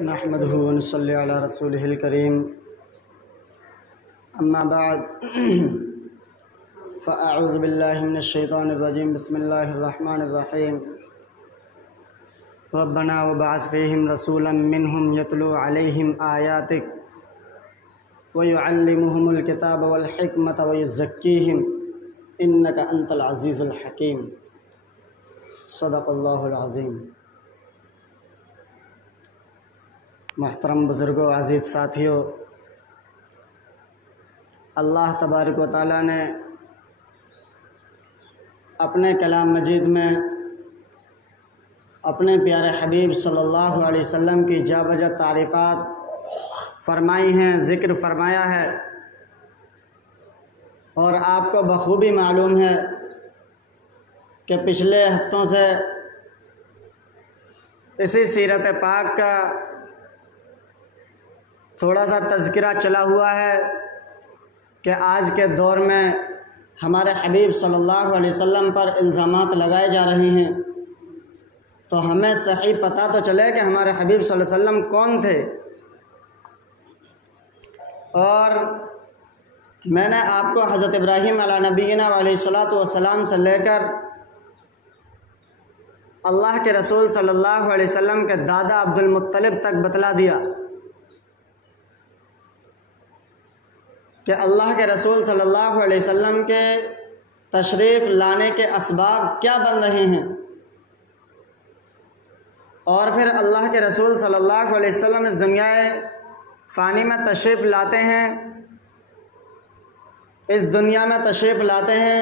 नहमदुहु व नसल्ली अला रसूलिहिल करीम, अम्मा बाद, फ़अऊज़ु बिल्लाहि मिनश शैतानिर रजीम, बिस्मिल्लाहिर रहमानिर रहीम। रब्बना वबअथ फ़ीहिम रसूलन मिनहुम यतलू अलैहिम आयातिक व युअल्लिमुहुमुल किताब वल हिकमत व युज़क्कीहिम इन्नका अंतल अज़ीज़ुल हकीम। सदक़ल्लाहुल अज़ीम। मोहतरम बुज़ुर्गों, अज़ीज़ साथियों, अल्लाह तबारक व तआला ने अपने कलाम मजीद में अपने प्यारे हबीब सल्लल्लाहु अलैहि वसल्लम की जाबजा तारीफ़ात फरमाई हैं, ज़िक्र फरमाया है। और आपको बखूबी मालूम है कि पिछले हफ्तों से इसी सीरत पाक का थोड़ा सा तज़किरा चला हुआ है कि आज के दौर में हमारे हबीब सल्लल्लाहु अलैहि वसल्लम पर इल्ज़ामात लगाए जा रहे हैं, तो हमें सही पता तो चले कि हमारे हबीब सल्लल्लाहु अलैहि वसल्लम कौन थे। और मैंने आपको हज़रत इब्राहीम अला नबीना अलैहिस्सलातु वस्सलाम से लेकर अल्लाह के रसूल सल्लल्लाहु अलैहि वसल्लम के दादा अब्दुल मुत्तलिब तक बतला दिया कि अल्लाह के रसूल सल्लल्लाहु अलैहि वसल्लम के तशरीफ़ लाने के असबाब क्या बन रहे हैं। और फिर अल्लाह के रसूल सल्लल्लाहु अलैहि वसल्लम इस दुनिया फ़ानी में तशरीफ़ लाते हैं, इस दुनिया में तशरीफ़ लाते हैं,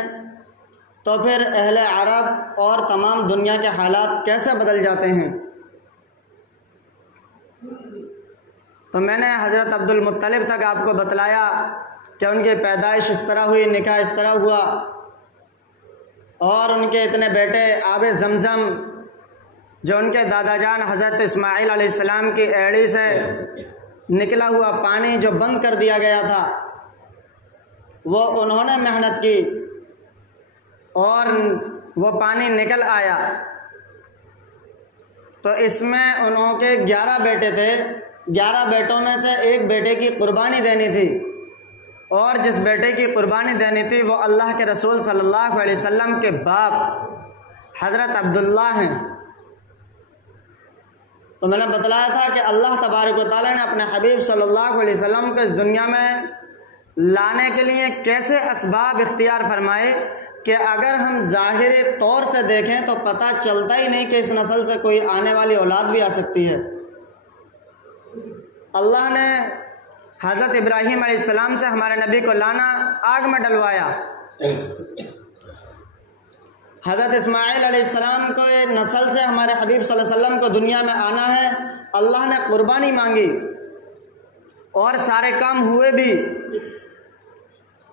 तो फिर अहले अरब और तमाम दुनिया के हालात कैसे बदल जाते हैं। तो मैंने हज़रत अब्दुल मुत्तलिब तक आपको बतलाया कि उनकी पैदाइश इस तरह हुई, निकाह इस तरह हुआ, और उनके इतने बेटे आबे ज़मज़म जो उनके दादाजान हज़रत इस्माईल अलैहिस्सलाम की एड़ी से निकला हुआ पानी जो बंद कर दिया गया था, वो उन्होंने मेहनत की और वो पानी निकल आया। तो इसमें उनके 11 बेटे थे, 11 बेटों में से एक बेटे की कुर्बानी देनी थी, और जिस बेटे की कुर्बानी देनी थी वो अल्लाह के रसूल सल्लल्लाहु अलैहि वसल्लम के बाप हज़रत अब्दुल्ला हैं। तो मैंने बतलाया था कि अल्लाह तबारक व तआला ने अपने हबीब सल्लल्लाहु अलैहि वसल्लम को इस दुनिया में लाने के लिए कैसे असबाब इख्तियार फरमाए कि अगर हम ज़ाहिरी तौर से देखें तो पता चलता ही नहीं कि इस नस्ल से कोई आने वाली औलाद भी आ सकती है। अल्लाह ने हज़रत इब्राहीम अलैहिस्सलाम से हमारे नबी को लाना आग में डलवाया। हज़रत इस्माईल अलैहिस्सलाम को नस्ल से हमारे हबीब सल्लल्लाहु अलैहि वसल्लम को दुनिया में आना है, अल्लाह ने कुर्बानी मांगी और सारे काम हुए भी।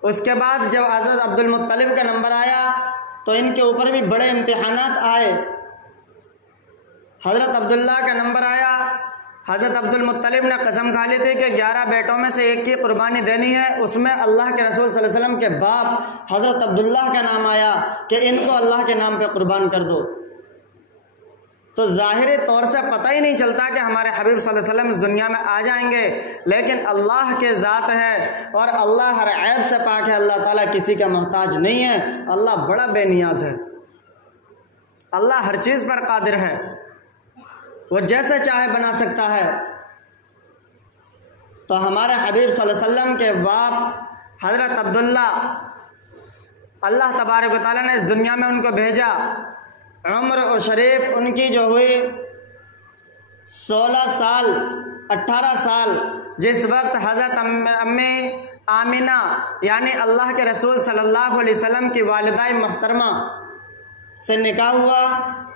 उसके बाद जब हज़रत अब्दुल मुत्तलिब का नंबर आया तो इनके ऊपर भी बड़े इम्तिहानात आए। हज़रत अब्दुल्ला का नंबर आया, हज़रत अब्दुल मुत्तलिब ने कसम खा ली थी कि 11 बेटों में से एक की कुर्बानी देनी है। उसमें अल्लाह के रसूल सल्लल्लाहु अलैहि वसल्लम के बाप हज़रत अब्दुल्ला का नाम आया कि इनको अल्लाह के नाम पे कुर्बान कर दो। तो ज़ाहिरी तौर से पता ही नहीं चलता कि हमारे हबीब सल्लल्लाहु अलैहि वसल्लम इस दुनिया में आ जाएंगे, लेकिन अल्लाह के ज़ात है और अल्लाह हर ऐब से पाक है। अल्लाह ताला किसी का मोहताज नहीं है, अल्लाह बड़ा बेनियाज है, अल्लाह हर चीज़ पर कादिर है, वो जैसे चाहे बना सकता है। तो हमारे हबीब सल्लल्लाहु अलैहि वसल्लम के बाप हज़रत अब्दुल्ला, अल्लाह तबारक व तआला ने इस दुनिया में उनको भेजा। उम्र और शरीफ उनकी जो हुई 16 साल 18 साल, जिस वक्त हज़रत अम्मी आमिना यानी अल्लाह के रसूल सल्लल्लाहु अलैहि वसल्लम की वालिदा मोहतरमा से निकाह हुआ,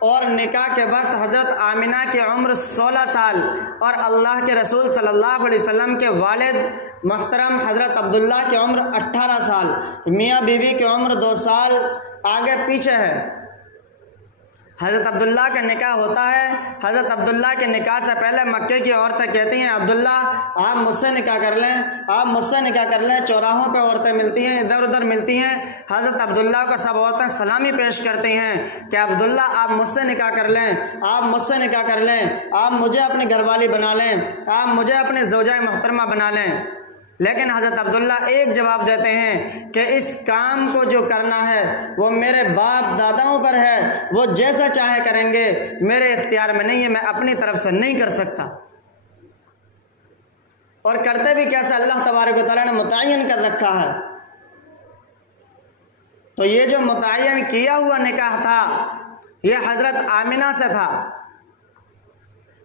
और निकाह के वक्त हज़रत आमिना की उम्र 16 साल और अल्लाह के रसूल सल्लल्लाहु अलैहि वसल्लम के वालिद मोहतरम हज़रत अब्दुल्ला की उम्र 18 साल। मियाँ बीवी की उम्र 2 साल आगे पीछे है। हज़रत अब्दुल्ला का निकाह होता है। हज़रत अब्दुल्ला के निकाह से पहले मक्के की औरतें कहती हैं, अब्दुल्ला आप मुझसे निकाह कर लें, आप मुझसे निकाह कर लें। चौराहों पे औरतें मिलती हैं, इधर उधर मिलती हैं। हज़रत अब्दुल्ला को सब औरतें सलामी पेश करती हैं कि अब्दुल्ला आप मुझसे निकाह कर लें, आप मुझसे निकाह कर लें, आप मुझे अपनी घरवाली बना लें, आप मुझे अपनी ज़ौजा मोहतरमा बना लें। लेकिन हज़रत अब्दुल्ला एक जवाब देते हैं कि इस काम को जो करना है वो मेरे बाप दादाओं पर है, वो जैसा चाहे करेंगे, मेरे इख्तियार में नहीं है, मैं अपनी तरफ से नहीं कर सकता। और करते भी कैसे, अल्लाह तबारक व तआला ने मुतय्यन कर रखा है। तो ये जो मुतय्यन किया हुआ निकाह था ये हज़रत आमिना से था।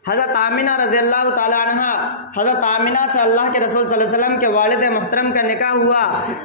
हज़रत आमिना रज़ी अल्लाह ताला अन्हा, हज़रत आमिना से अल्लाह के रसूल सल्लल्लाहु अलैहि वसल्लम के वालिद मोहतरम का निकाह हुआ।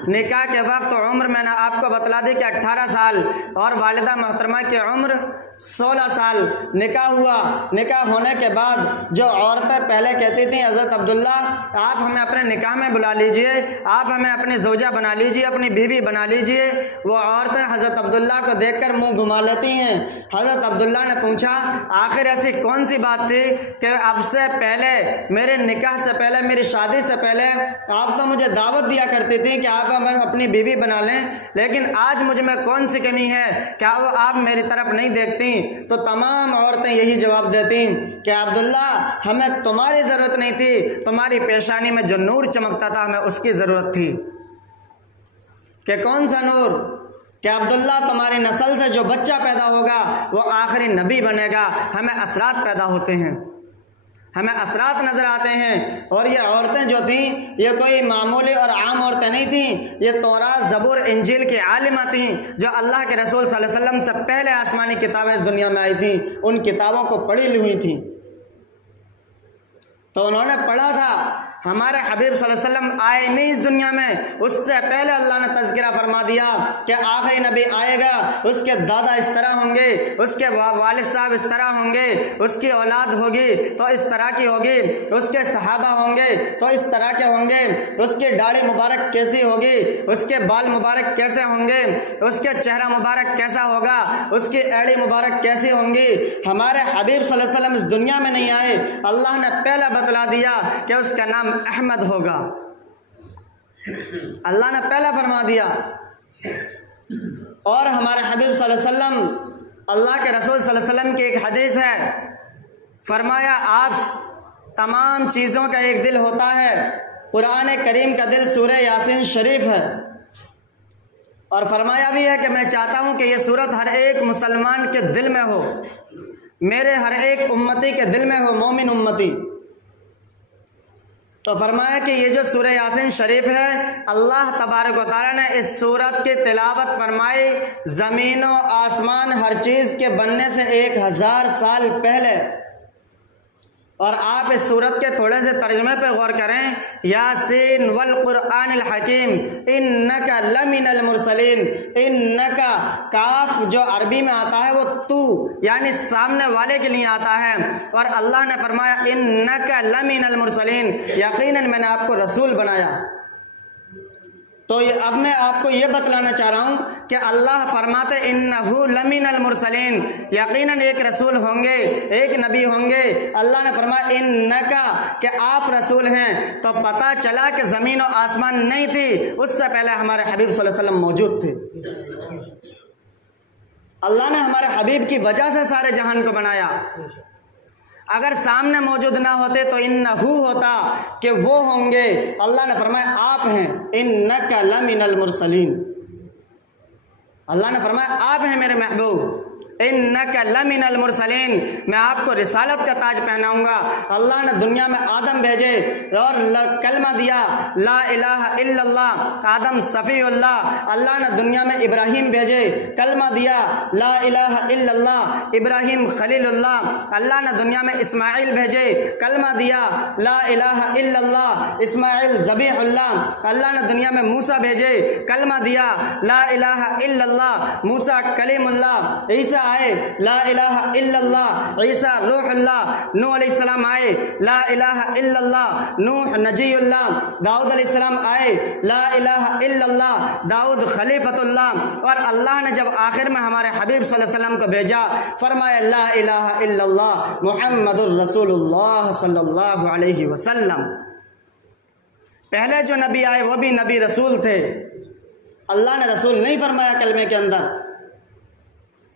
निकाह के वक्त उम्र मैंने आपको बतला दी कि 18 साल और वालिदा मोहतरमा की उम्र 16 साल। निकाह हुआ। निकाह होने के बाद जो औरतें पहले कहती थीं, हज़रत अब्दुल्ला आप हमें अपने निकाह में बुला लीजिए, आप हमें अपनी ज़ौजा बना लीजिए, अपनी बीवी बना लीजिए, वो औरतें हज़रत अब्दुल्ला को देखकर मुंह घुमा लेती हैं। हज़रत अब्दुल्ला ने पूछा आखिर ऐसी कौन सी बात थी कि अब से पहले, मेरे निकाह से पहले, मेरी शादी से पहले आप तो मुझे दावत दिया करती थी कि आप हमें अपनी बीवी बना लें, लेकिन आज मुझ में कौन सी कमी है, क्या वो आप मेरी तरफ नहीं देखती? तो तमाम औरतें यही जवाब देती कि अब्दुल्ला हमें तुम्हारी ज़रूरत नहीं थी, तुम्हारी पेशानी में जो नूर चमकता था हमें उसकी ज़रूरत थी। कि कौन सा नूर? कि अब्दुल्ला तुम्हारी नस्ल से जो बच्चा पैदा होगा वो आखिरी नबी बनेगा। हमें असरात पैदा होते हैं, हमें असरात नजर आते हैं। और ये औरतें जो थीं ये कोई मामूली और आम औरतें नहीं थीं, ये तौरात, ज़बूर, इंजील की आलिमा थीं जो अल्लाह के रसूल सल्लल्लाहु अलैहि वसल्लम से पहले आसमानी किताबें इस दुनिया में आई थीं, उन किताबों को पढ़ी हुई थीं। तो उन्होंने पढ़ा था हमारे हबीब सल्लल्लाहु अलैहि वसल्लम आए नहीं इस दुनिया में, उससे पहले अल्लाह ने तज़किरा फरमा दिया कि आखिरी नबी आएगा, उसके दादा इस तरह होंगे, उसके वालिद साहब इस तरह होंगे, उसकी औलाद होगी तो इस तरह की होगी, उसके सहाबा होंगे तो इस तरह के होंगे, उसकी दाढ़ी मुबारक कैसी होगी, उसके बाल मुबारक कैसे होंगे, उसके चेहरा मुबारक कैसा होगा, उसकी एड़ी मुबारक कैसी होंगी। हमारे हबीब सल्लल्लाहु अलैहि वसल्लम इस दुनिया में नहीं आए, अल्लाह ने पहले बतला दिया कि उसका नाम अहमद होगा। अल्लाह ने पहले फरमा दिया। और हमारे हबीब सल्लल्लाहु अलैहि वसल्लम, अल्लाह के रसूल सल्लल्लाहु अलैहि वसल्लम की एक हदीस है, फरमाया आप तमाम चीज़ों का एक दिल होता है, कुरान करीम का दिल सूरह यासीन शरीफ है। और फरमाया भी है कि मैं चाहता हूँ कि यह सूरत हर एक मुसलमान के दिल में हो, मेरे हर एक उम्मती के दिल में हो, मोमिन उम्मती। तो फरमाया कि ये जो सूरह यासीन शरीफ है, अल्लाह तबारक व तआला ने इस सूरत की तिलावत फरमाई ज़मीन व आसमान हर चीज़ के बनने से 1000 साल पहले। और आप इस सूरत के थोड़े से तर्जमे पे गौर करें, यासीन वल कुरआनिल हकीम इन्नका लमिनल मुरसलीन। इन्नका काफ जो अरबी में आता है वो तू यानी सामने वाले के लिए आता है, और अल्लाह ने फरमाया इन्नका लमिनल मुरसलीन, यकीनन मैंने आपको रसूल बनाया। तो अब मैं आपको ये बतलाना चाह रहा हूँ कि अल्लाह फरमाते इन्नहु लमिनल मुरसलीन, यकीनन एक रसूल होंगे, एक नबी होंगे। अल्लाह ने फरमाया इन्नका कि आप रसूल हैं। तो पता चला कि ज़मीन और आसमान नहीं थी, उससे पहले हमारे हबीब सल्लल्लाहु अलैहि वसल्लम मौजूद थे। अल्लाह ने हमारे हबीब की वजह से सारे जहान को बनाया। अगर सामने मौजूद ना होते तो इन्नहु होता कि वो होंगे। अल्लाह ने फरमाया आप हैं, इन्नका लमिनल मुरसलीन। अल्लाह ने फरमाया आप हैं मेरे महबूब, इन्नका लमिनल मुरसलीन, मैं आपको रिसालत का ताज पहनाऊंगा। अल्लाह ने दुनिया में आदम भेजे और कलमा दिया ला इलाहा इल्लल्लाह, आदम सफ़ीउल्लाह। अल्लाह ने दुनिया में इब्राहिम भेजे, कलमा दिया ला इलाहा इल्लल्लाह, इब्राहिम खलीलुल्लाह। अल्लाह ने दुनिया में इस्माइल भेजे, कलमा दिया ला इलाहा इल्लल्लाह, इस्माइल ज़बीहुल्लाह। अल्लाह ने दुनिया में मूसा भेजे, कलमा दिया ला इलाहा इल्लल्लाह, मूसा कलीमुल्लाह। ईसा आए ला इलाहा इल्लल्लाह, ईसा रूहुल्लाह, नूह अलैहिस्सलाम आए ला इलाहा इल्लल्लाह, नूह नजीयुल्लाह, दाऊद अलैहिस्सलाम आए ला इलाहा इल्लल्लाह, दाऊद खलीफतुल्लाह। और अल्लाह ने जब आखिर में हमारे हबीब सल्लल्लाहु अलैहि वसल्लम को भेजा, फरमाया ला इलाहा इल्लल्लाह मुहम्मदुर रसूलुल्लाह सल्लल्लाहु अलैहि वसल्लम। पहले जो नबी आए वो भी नबी रसूल थे, अल्लाह ने रसूल नहीं फरमाया कलमे के अंदर।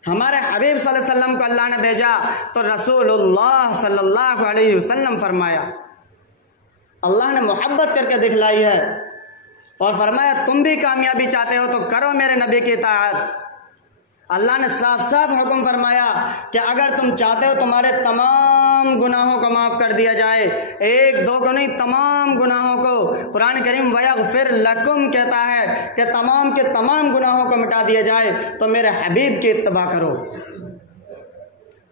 हमारे हबीब सल्लल्लाहु अलैहि वसल्लम को अल्लाह ने भेजा तो रसूलुल्लाह सल्लल्लाहु अलैहि वसल्लम फरमाया। अल्लाह ने मोहब्बत करके दिखलाई है और फरमाया तुम भी कामयाबी चाहते हो तो करो मेरे नबी की इताअत। अल्लाह ने साफ साफ हुक्म फरमाया कि अगर तुम चाहते हो तुम्हारे तमाम गुनाहों को माफ़ कर दिया जाए, एक दो को नहीं तमाम गुनाहों को। कुरान करीम वयग़फ़िर लकुम कहता है कि तमाम के तमाम गुनाहों को मिटा दिया जाए तो मेरे हबीब की इत्तबा करो।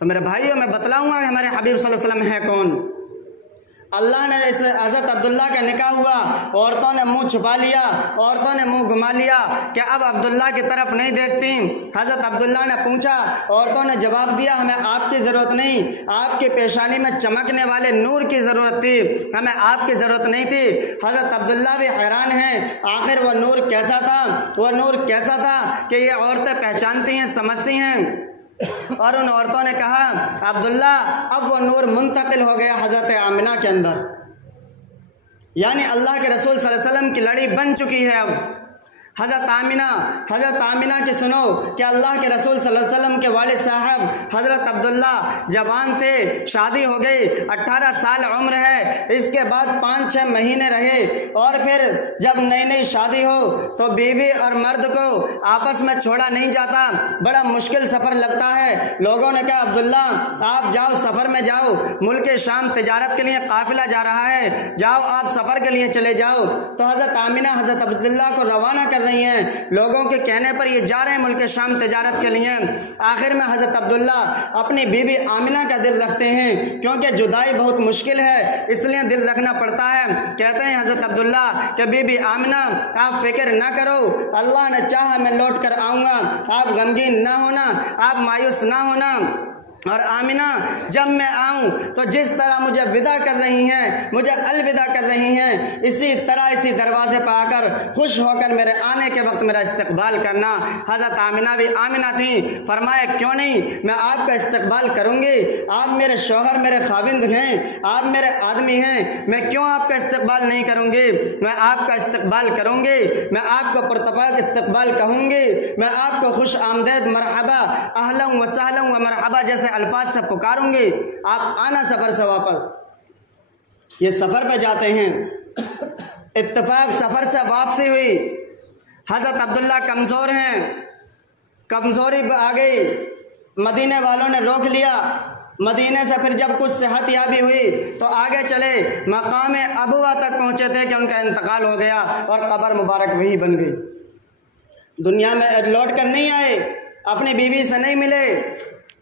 तो मेरे भाइयों मैं बतलाऊँगा कि हमारे हबीब सल्लल्लाहु अलैहि वसल्लम है कौन। अल्लाह ने इस हज़रत अब्दुल्ला का निकाह हुआ, औरतों ने मुंह छुपा लिया, औरतों ने मुंह घुमा लिया कि अब अब्दुल्ला की तरफ नहीं देखती। हज़रत अब्दुल्ला ने पूछा, औरतों ने जवाब दिया हमें आपकी ज़रूरत नहीं, आपकी पेशानी में चमकने वाले नूर की ज़रूरत थी, हमें आपकी ज़रूरत नहीं थी। हज़रत अब्दुल्ला भी हैरान हैं, आखिर वह नूर कैसा था, वह नूर कैसा था कि ये औरतें पहचानती हैं, समझती हैं। और उन औरतों ने कहा अब्दुल्ला अब वो नूर मुंतकिल हो गया हज़रत आमिना के अंदर, यानी अल्लाह के रसूल सल्लल्लाहु अलैहि वसल्लम की लड़ी बन चुकी है। अब हज़रत आमिना की सुनो कि अल्लाह के रसूल सल्लल्लाहु अलैहि वसल्लम के वालिद साहब हज़रत अब्दुल्ला जवान थे, शादी हो गई, 18 साल उम्र है। इसके बाद 5-6 महीने रहे और फिर जब नई नई शादी हो तो बीवी और मर्द को आपस में छोड़ा नहीं जाता, बड़ा मुश्किल सफ़र लगता है। लोगों ने कहा अब्दुल्ला आप जाओ, सफ़र में जाओ, मुल्क शाम तिजारत के लिए काफिला जा रहा है, जाओ आप सफ़र के लिए चले जाओ। तो हज़रत आमिना हज़रत अब्दुल्ला को रवाना कर रही हैं, लोगों के कहने पर ये जा रहे हैं मुल्क शाम तिजारत के लिए। आखिर में हज़रत अब्दुल्ला अपनी बीवी आमिना का दिल रखते हैं, क्योंकि जुदाई बहुत मुश्किल है इसलिए दिल रखना पड़ता है। कहते हैं हज़रत अब्दुल्ला कि बीबी आमिना आप फिक्र ना करो, अल्लाह ने चाहा मैं लौट कर आऊँगा, आप गमगीन ना होना, आप मायूस ना होना। और आमिना जब मैं आऊँ तो जिस तरह मुझे विदा कर रही हैं, मुझे अलविदा कर रही हैं, इसी तरह इसी दरवाजे पर आकर खुश होकर मेरे आने के वक्त मेरा इस्तकबाल करना। हज़रत आमिना भी आमिना थी, फरमाया क्यों नहीं, मैं आपका इस्तकबाल करूँगी, आप मेरे शौहर मेरे खाविंद हैं, आप मेरे आदमी हैं, मैं क्यों आपका इस्तकबाल नहीं करूँगी, मैं आपका इस्तकबाल करूँगी, मैं आपको पुरतफाक इस्तकबाल कहूँगी, मैं आपको खुश आमदेद मरहबा अहलन व सहलन व मरहबा जैसे अल्फाज से पुकारूंगी, आप आना सफर से वापस। ये सफर पे जाते हैं, इत्तेफाक सफर से वापसी हुई। हजरत अब्दुल्ला कमजोर हैं, कमजोरी आ गई, मदीने वालों ने रोक लिया। मदीने से फिर जब कुछ सेहत याबी हुई तो आगे चले, मकाम अबुआ तक पहुंचे थे कि उनका इंतकाल हो गया और कब्र मुबारक वही बन गई। दुनिया में लौट कर नहीं आए, अपनी बीवी से नहीं मिले,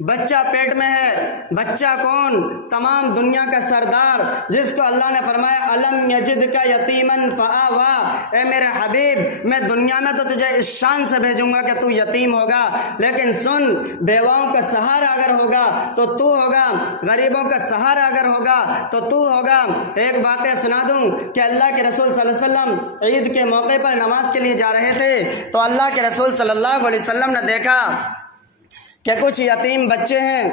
बच्चा पेट में है। बच्चा कौन? तमाम दुनिया का सरदार, जिसको अल्लाह ने फरमाया अलम यजिद का यतीमन फआवा, ए मेरे हबीब मैं दुनिया में तो तुझे इस शान से भेजूंगा कि तू यतीम होगा, लेकिन सुन बेवाओं का सहारा अगर होगा तो तू होगा, गरीबों का सहारा अगर होगा तो तू होगा। एक वाक़या सुना दूं कि अल्लाह के रसूल सल्लल्लाहु अलैहि वसल्लम ईद के मौके पर नमाज के लिए जा रहे थे तो अल्लाह के रसूल सल्लल्लाहु अलैहि वसल्लम ने देखा कि कुछ यतीम बच्चे हैं,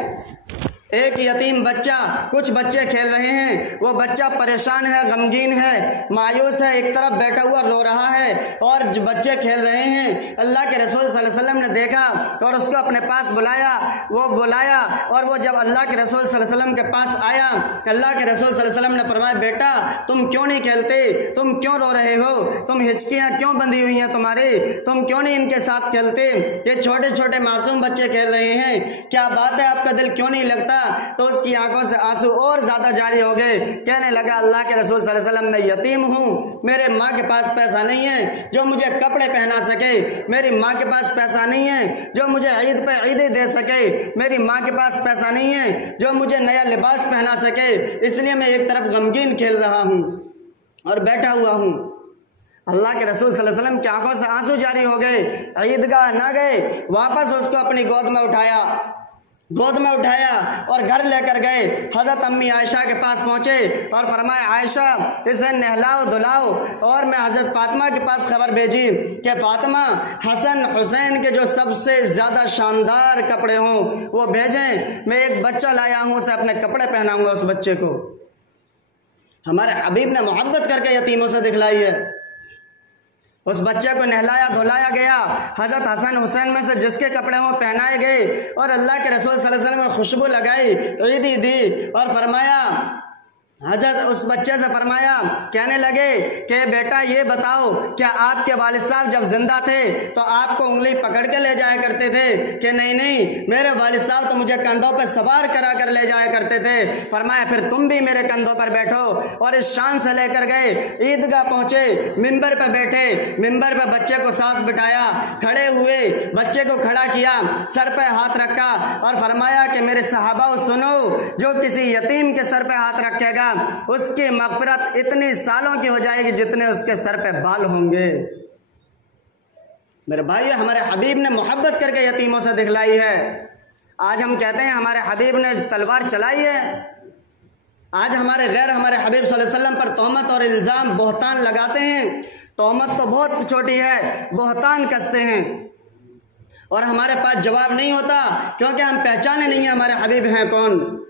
एक यतीम बच्चा, कुछ बच्चे खेल रहे हैं, वो बच्चा परेशान है, गमगीन है, मायूस है, एक तरफ बैठा हुआ रो रहा है और बच्चे खेल रहे हैं। अल्लाह के रसूल सल्लल्लाहु अलैहि वसल्लम ने देखा और उसको अपने पास बुलाया। वो बुलाया और वो जब अल्लाह के रसूल सल्लल्लाहु अलैहि वसल्लम के पास आया, अल्लाह के रसूल सल्लल्लाहु अलैहि वसल्लम ने फरमाया बेटा तुम क्यों नहीं खेलते, तुम क्यों रो रहे हो, तुम हिचकियाँ क्यों बंधी हुई हैं तुम्हारी, तुम क्यों नहीं इनके साथ खेलते, ये छोटे छोटे मासूम बच्चे खेल रहे हैं, क्या बात है आपका दिल क्यों नहीं लगता। तो उसकी आंखों से आंसू और ज्यादा जारी हो गए। कहने लगा अल्लाह के रसूल सल्लल्लाहु अलैहि वसल्लम मैं यतीम हूँ, मेरे माँ के पास पैसा नहीं है जो मुझे कपड़े पहना सके, मेरी माँ के पास पैसा नहीं है जो मुझे ईद पे ईदें दे सके, मेरी माँ के पास पैसा नहीं है जो मुझे नया लिबास पहना सके, इसलिए मैं एक तरफ गमगीन खेल रहा हूँ और बैठा हुआ हूँ। अल्लाह के रसूल सल्लल्लाहु अलैहि वसल्लम की आंखों से आंसू जारी हो गए, ईदगाह ना गए, वापस उसको अपनी गोद में उठाया और घर लेकर गए। हज़रत अम्मी आयशा के पास पहुँचे और फरमाया, आयशा इसे नहलाओ धुलाओ। और मैं हज़रत फातिमा के पास खबर भेजी कि फातिमा हसन हुसैन के जो सबसे ज़्यादा शानदार कपड़े हों वो भेजें, मैं एक बच्चा लाया हूँ, उसे अपने कपड़े पहनाऊँगा उस बच्चे को। हमारे हबीब ने मोहब्बत करके यतीमों से दिखलाई है। उस बच्चे को नहलाया धुलाया गया, हज़रत हसन हुसैन में से जिसके कपड़े हों पहनाए गए और अल्लाह के रसूल सल्लल्लाहु अलैहि वसल्लम ने खुशबू लगाई, ईदी दी और फरमाया, हज़रत उस बच्चे से फरमाया, कहने लगे कि बेटा ये बताओ, क्या आपके वालिद साहब जब जिंदा थे तो आपको उंगली पकड़ के ले जाया करते थे? कि नहीं नहीं, मेरे वालिद साहब तो मुझे कंधों पर सवार करा कर ले जाया करते थे। फरमाया, फिर तुम भी मेरे कंधों पर बैठो। और इस शान से लेकर गए, ईदगाह पहुंचे, मिंबर पर बैठे, मिंबर पर बच्चे को साथ बिठाया, खड़े हुए, बच्चे को खड़ा किया, सर पे हाथ रखा और फरमाया कि मेरे सहाबा सुनो, जो किसी यतीम के सर पे हाथ रखेगा उसकी मगफिरत इतनी सालों की हो जाएगी जितने उसके सर पे बाल होंगे। मेरे भाई, हमारे हबीब ने मोहब्बत करके यतीमों से दिखलाई है। आज हम कहते हैं हमारे हबीब ने तलवार चलाई है। आज हमारे हबीब सल्लल्लाहु अलैहि वसल्लम पर तोहमत और इल्ज़ाम बहतान लगाते हैं। तोहमत तो बहुत छोटी है, बहतान कसते हैं और हमारे पास जवाब नहीं होता, क्योंकि हम पहचाने नहीं है हमारे हबीब हैं कौन।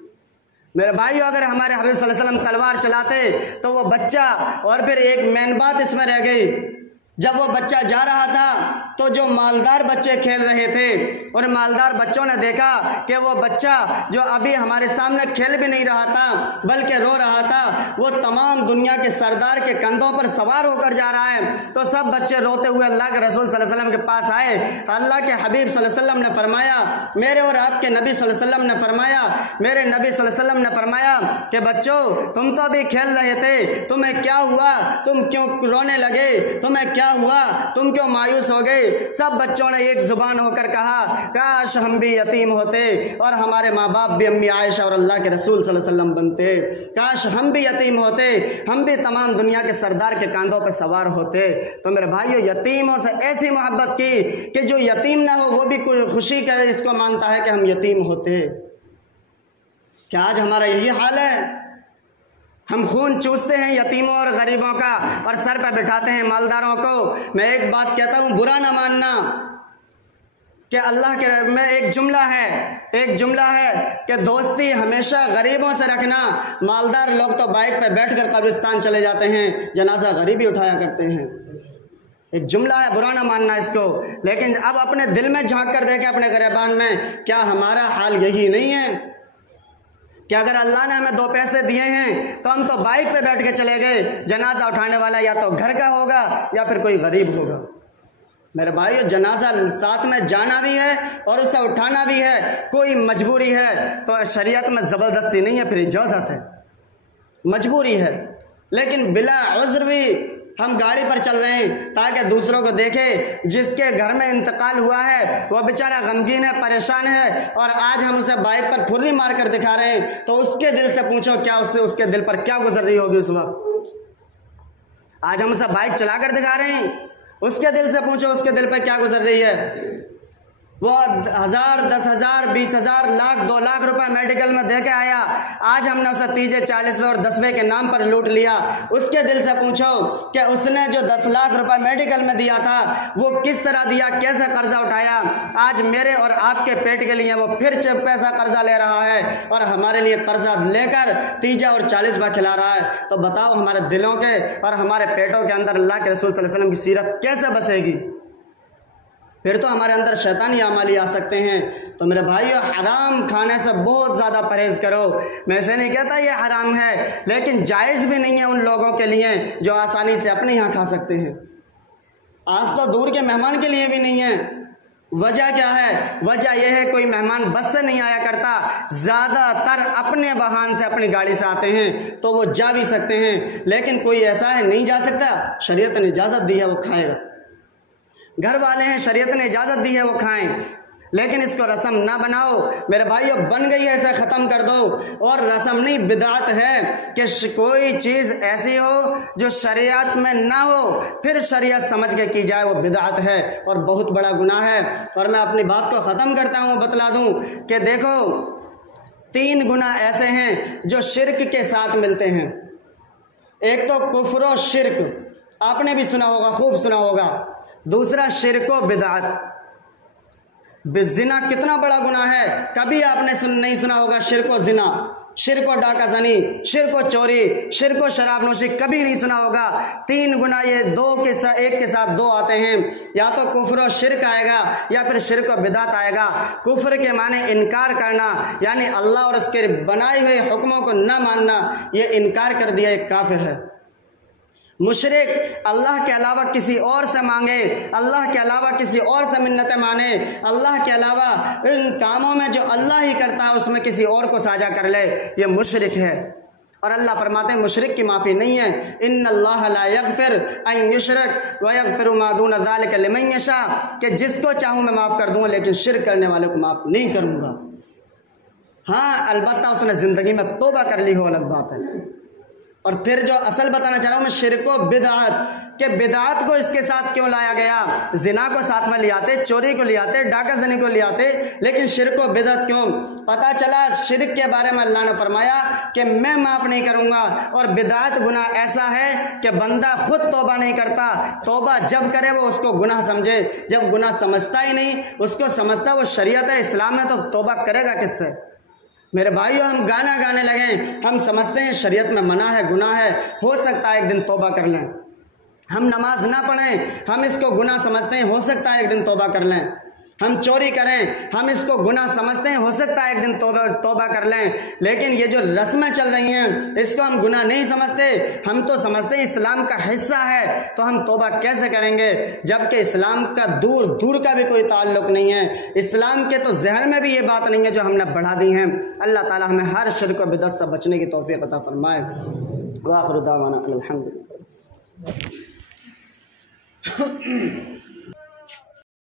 मेरे भाइयों, अगर हमारे हबीब सल्लल्लाहु अलैहि वसल्लम तलवार चलाते तो वो बच्चा, और फिर एक मेन बात इसमें रह गई, जब वो बच्चा जा रहा था तो जो मालदार बच्चे खेल रहे थे, उन मालदार बच्चों ने देखा कि वो बच्चा जो अभी हमारे सामने खेल भी नहीं रहा था बल्कि रो रहा था, वो तमाम दुनिया के सरदार के कंधों पर सवार होकर जा रहा है। तो सब बच्चे रोते हुए अल्लाह के रसूल सल्लल्लाहु अलैहि वसल्लम के पास आए। अल्लाह के हबीब सल्लल्लाहु अलैहि वसल्लम ने फरमाया, मेरे और आपके नबी सल्लल्लाहु अलैहि वसल्लम ने फरमाया, मेरे नबी सल्लल्लाहु अलैहि वसल्लम ने फरमाया कि बच्चों, तुम तो अभी खेल रहे थे, तुम्हें क्या हुआ, तुम क्यों रोने लगे, तुम्हें क्या हुआ, तुम क्यों मायूस हो गए? सब बच्चों ने एक जुबान होकर कहा, काश हम भी यतीम होते और हमारे माँ बाप भी अम्मी आयशा और अल्लाह के रसूल सल्लल्लाहु अलैहि वसल्लम बनते। काश हम भी यतीम होते, हम भी तमाम दुनिया के सरदार के कंधों पर सवार होते। तो मेरे भाइयों, यतीमों से ऐसी मोहब्बत की कि जो यतीम ना हो वो भी कोई खुशी करे, इसको मानता है कि हम यतीम होते। क्या आज हमारा यही हाल है? हम खून चूसते हैं यतीमों और गरीबों का और सर पर बिठाते हैं मालदारों को। मैं एक बात कहता हूं, बुरा ना मानना कि अल्लाह के में एक जुमला है कि दोस्ती हमेशा गरीबों से रखना। मालदार लोग तो बाइक पे बैठकर कब्रिस्तान चले जाते हैं, जनाजा गरीबी उठाया करते हैं। एक जुमला है, बुरा ना मानना इसको। लेकिन अब अपने दिल में झांक कर देखें अपने गिरबान में, क्या हमारा हाल यही नहीं है कि अगर अल्लाह ने हमें 2 पैसे दिए हैं तो हम तो बाइक पे बैठ के चले गए, जनाजा उठाने वाला या तो घर का होगा या फिर कोई गरीब होगा। मेरे भाइयों, जनाजा साथ में जाना भी है और उसे उठाना भी है, कोई मजबूरी है तो शरीयत में ज़बरदस्ती नहीं है, फिर इजाज़त है, मजबूरी है। लेकिन बिला उज़्र भी हम गाड़ी पर चल रहे हैं ताकि दूसरों को देखे, जिसके घर में इंतकाल हुआ है वो बेचारा गमगीन है, परेशान है, और आज हम उसे बाइक पर फुर्री मार कर दिखा रहे हैं, तो उसके दिल से पूछो क्या उसके दिल पर क्या गुजर रही होगी उस वक्त। आज हम उसे बाइक चला कर दिखा रहे हैं, उसके दिल से पूछो उसके दिल पर क्या गुजर रही है। वो 1000, 10,000, 20,000, लाख, 2 लाख रुपए मेडिकल में दे के आया, आज हमने उसे 30, 40वें और 10वें के नाम पर लूट लिया। उसके दिल से पूछो कि उसने जो 10 लाख रुपए मेडिकल में दिया था वो किस तरह दिया, कैसे कर्जा उठाया। आज मेरे और आपके पेट के लिए वो फिर पैसा कर्जा ले रहा है और हमारे लिए कर्जा लेकर 30 और 40वां खिला रहा है। तो बताओ हमारे दिलों के और हमारे पेटों के अंदर अल्लाह के रसूल सल्लल्लाहु अलैहि वसल्लम की सीरत कैसे बसेगी? फिर तो हमारे अंदर शैतानी आमाली आ सकते हैं। तो मेरे भाइयों, हराम खाने से बहुत ज़्यादा परहेज़ करो। मैं ऐसे नहीं कहता ये हराम है, लेकिन जायज़ भी नहीं है उन लोगों के लिए जो आसानी से अपने यहाँ खा सकते हैं। आज तो दूर के मेहमान के लिए भी नहीं है। वजह क्या है? वजह यह है कोई मेहमान बस से नहीं आया करता, ज़्यादातर अपने वाहन से अपनी गाड़ी से आते हैं, तो वो जा भी सकते हैं। लेकिन कोई ऐसा है नहीं जा सकता, शरीयत ने इजाज़त दी है वो खाएगा। घर वाले हैं, शरीयत ने इजाज़त दी है वो खाएं। लेकिन इसको रस्म ना बनाओ मेरे भाइयों, बन गई ऐसा ख़त्म कर दो। और रस्म नहीं, बिदात है कि कोई चीज़ ऐसी हो जो शरीयत में ना हो फिर शरीयत समझ के की जाए, वो बिदात है और बहुत बड़ा गुनाह है। और मैं अपनी बात को ख़त्म करता हूँ, बतला दूँ कि देखो 3 गुनाह ऐसे हैं जो शिर्क के साथ मिलते हैं। एक तो कुफ्र और शिर्क, आपने भी सुना होगा, खूब सुना होगा। दूसरा शिर्क व बिदात। जिना कितना बड़ा गुनाह है, कभी आपने नहीं सुना होगा शिर्क व जिना, शिर्क व डाका जनी, शिर्क व चोरी, शिर्क व शराब नोशी, कभी नहीं सुना होगा। 3 गुनाह ये एक के साथ 2 आते हैं, या तो कुफ्र और शिर्क आएगा या फिर शिर्क व बिदात आएगा। कुफ्र के माने इनकार करना, यानी अल्लाह और उसके बनाए हुए हुक्मों को न मानना, ये इनकार कर दिया, एक काफिर है। मुशरिक अल्लाह के अलावा किसी और से मांगे, अल्लाह के अलावा किसी और से मिन्नतें माने, अल्लाह के अलावा इन कामों में जो अल्लाह ही करता है उसमें किसी और को साझा कर ले, ये मुशरिक है। और अल्लाह फरमाते हैं मुशरिक की माफ़ी नहीं है। इन्नल्लाह ला यगफिर अन युशरक व यगफिरु मा दून ज़ालिका लिमन यशा, कि जिसको चाहूँ मैं माफ़ कर दूँगा लेकिन शिर्क करने वाले को माफ़ नहीं करूँगा। हाँ, अलबत्ता उसने ज़िंदगी में तौबा कर ली हो, अलग बात है। और फिर जो असल बताना चाह रहा हूँ मैं, शिर्क व बिदात, के बिदात को इसके साथ क्यों लाया गया? जिना को साथ में ले आते, चोरी को ले आते, डाका जनी को ले आते, लेकिन शिर्क व बिदात क्यों? पता चला शिर्क के बारे में अल्लाह ने फरमाया कि मैं माफ़ नहीं करूँगा। और बिदात गुनाह ऐसा है कि बंदा खुद तौबा नहीं करता, तौबा जब करे वो उसको गुनाह समझे, जब गुनाह समझता ही नहीं, उसको समझता वो शरीयत है, इस्लाम है, तो तौबा करेगा किससे? मेरे भाइयों, हम गाना गाने लगे, हम समझते हैं शरीयत में मना है, गुनाह है, हो सकता है एक दिन तौबा कर लें। हम नमाज ना पढ़ें, हम इसको गुनाह समझते हैं, हो सकता है एक दिन तौबा कर लें। हम चोरी करें, हम इसको गुनाह समझते हैं, हो सकता है एक दिन तौबा कर लें। लेकिन ये जो रस्में चल रही हैं इसको हम गुनाह नहीं समझते, हम तो समझते हैं इस्लाम का हिस्सा है, तो हम तौबा कैसे करेंगे? जबकि इस्लाम का दूर दूर का भी कोई ताल्लुक नहीं है, इस्लाम के तो जहन में भी ये बात नहीं है जो हमने बढ़ा दी हैं। अल्लाह ताला हमें हर शिर्क व बिदअत से बचने की तौफीक अता फरमाए। व आखिरु दावाना अनिल हम्दुलिल्लाह।